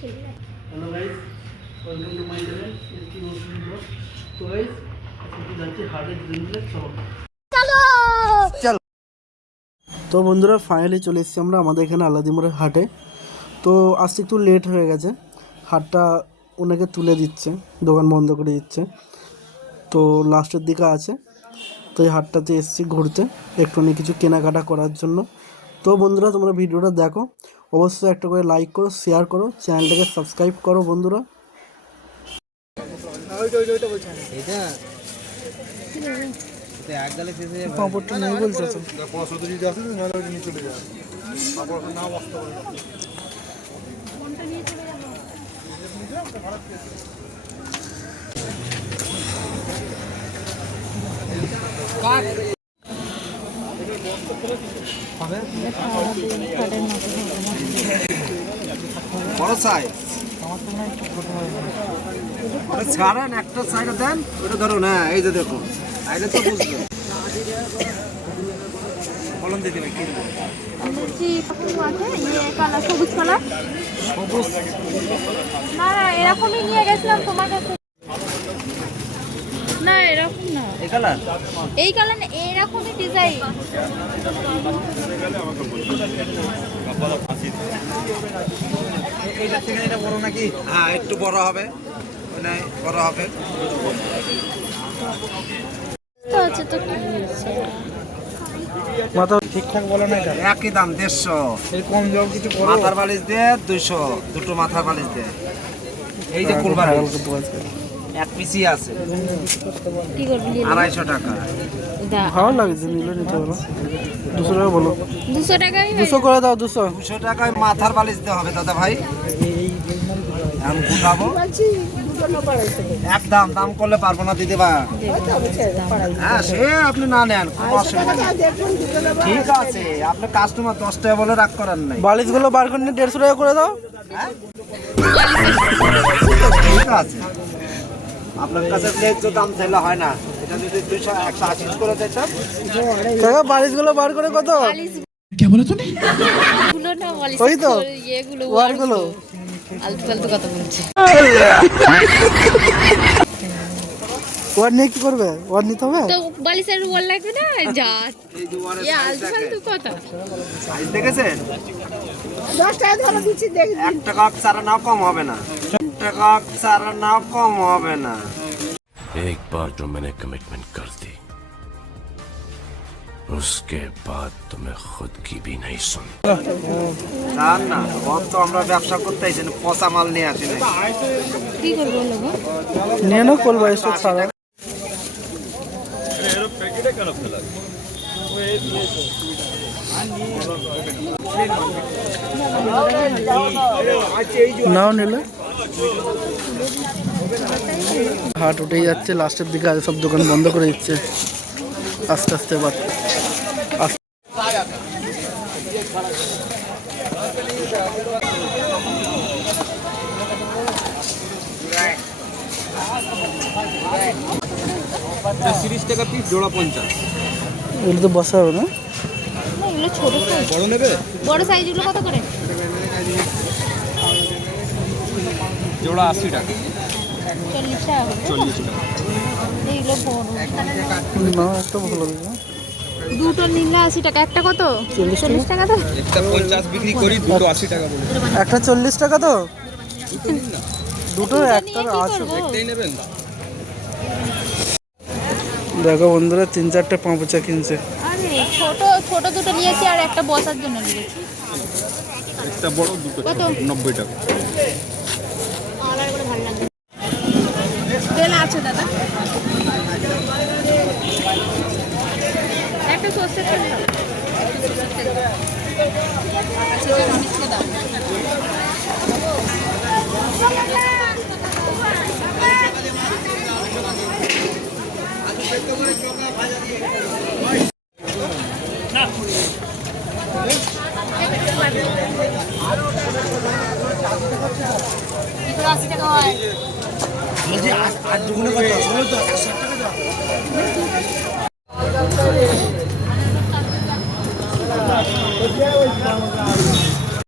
Hello guys, welcome to my channel ST Muslim blog. तो guys আজকে যাচ্ছি হাটে দিনগুলো চলো। তো বন্ধুরা ফাইনালি চলে এসেছি আমরা আমাদের এখানে আলাদিমোড়ের হাটে। তো আজকে একটু লেট হয়ে গেছে, হাটটা ওনাকে তুলে দিচ্ছে, দোকান বন্ধ করে দিচ্ছে। তো লাস্টের দিকে আছে, তো এই হাটটাতে এসেছি ঘুরতে, একটুখানি কিছু কেনাকাটা করার জন্য। তো বন্ধুরা তোমরা ভিডিওটা দেখো, অবশ্যই একটা করে লাইক করো, শেয়ার করো, চ্যানেলটাকে সাবস্ক্রাইব করো বন্ধুরা। পাঁপড়টা নেই বলছে বড় সাইজ ছাড়েন, একটা সাইডে দেন, ওটা ধরুন। হ্যাঁ এই যে দেখুন, আগে তো বুঝলো ফলন দিতে হবে। কি সবুজ কালার, সবুজ না এরকমই নিয়ে গেছিলাম তোমার কাছে। না এরকম না, এই কালার, এই কালার না, এরকমই ডিজাইন। এইটা থেকে এটা বড় নাকি? হ্যাঁ একটু বড় হবে, মানে বড় হবে। তো আছে তো কি হয়েছে? মাথা ঠিকঠাক বলো না, এটা একই দাম 150। এই কম জল কিছু করো। মাথার বালিশ দিয়ে 200, দুটো মাথার বালিশ দিয়ে। এই যে কুরবান এক পিসি আছে কি করবি? 250 টাকা। ভালো লাগছে, নিলে নিতে পারো। 200 টাকা বলো, 200 টাকাই 200 করে দাও। 200 200 টাকায় মাথার বালিশ দিতে হবে দাদা ভাই। আমি গুটাবো এক দাম, দাম করলে পারবো না দিতে ভাই। হ্যাঁ সে আপনি না নেন কোনো অসুবিধা নেই, ঠিক আছে। আপনি কাস্টমার 10 টাকা বলে রাগ করার নাই। বালিশগুলো বার করে নিয়ে 150 টাকা করে দাও। ঠিক আছে, আপনার কাছে ন্যায্য দাম চাইলে হয় না। এটা যদি 200 180 করে দিতাম। কাকা বালিশগুলো বার করে কত? গুলো না বলিস, ওই তো এগুলো ওয়ারগুলো। আলতু ফালতু কথা বলছে। ওয়ার নিয়ে কি করবে? ওয়ার নিতে হবে তো বালিশের ওয়াল লাগবে না, যা এই দুয়ারে ইয়া আলতু ফালতু কথা। সাইজ দেখেছেন? 10 টাকা ধরে দিচ্ছি, দেখ 1 টাকা ছাড়া নাও কম হবে না, 1 টাকা ছাড়া নাও কম হবে না। एक बार जो मैंने कमिटमेंट कर दी उसके बाद तो मैं खुद की भी नहीं सुन। জান না বন্ধ, তো আমরা ব্যবসা করতে আইছি না, পচা মাল নিয়ে আসি না। কি করবো লোক? নিয়ে নাও, কোল বাইশ ছাড়া। নাও নিলে। হাট উঠেই যাচ্ছে, লাস্টের দিকে আজ সব দোকান বন্ধ করে দিচ্ছে আস্তে আস্তে। এবার এটা 30 টাকা পিস, জোড়া 50। এগুলো তো বসা হবে না? এগুলো ছোট সাইজ, বড় নেবে? বড় সাইজ গুলো কত করে? জোড়া 80 টাকা। 40 টাকা করে। 40 টাকা। এইগুলো বড় না, একটা ভালো লাগবে। দুটো নিলে 80 টাকা, একটা কত? 40 টাকা তো। একটা 50 বিক্রি করি, দুটো 80 টাকা বলে। একটা 40 টাকা তো, দুটো একটা আছে। একটাই নেবেন? দেখো বন্ধুরা 3-4টে পাঁপচা কিনছে। আরে ছোট ছোট দুটো নিয়েছি আর একটা বসার জন্য নিয়েছি। একটা বড়, দুটো কত? 90 টাকা। আমার করে ভালো লাগবে। তেল আছে দাদা? একটা সরষের তেল দাও। আচ্ছা যে মানুষকে দাও। এগুলো 80 টাকা হয়। আর দুগুলো কত? 60 টাকা দাও।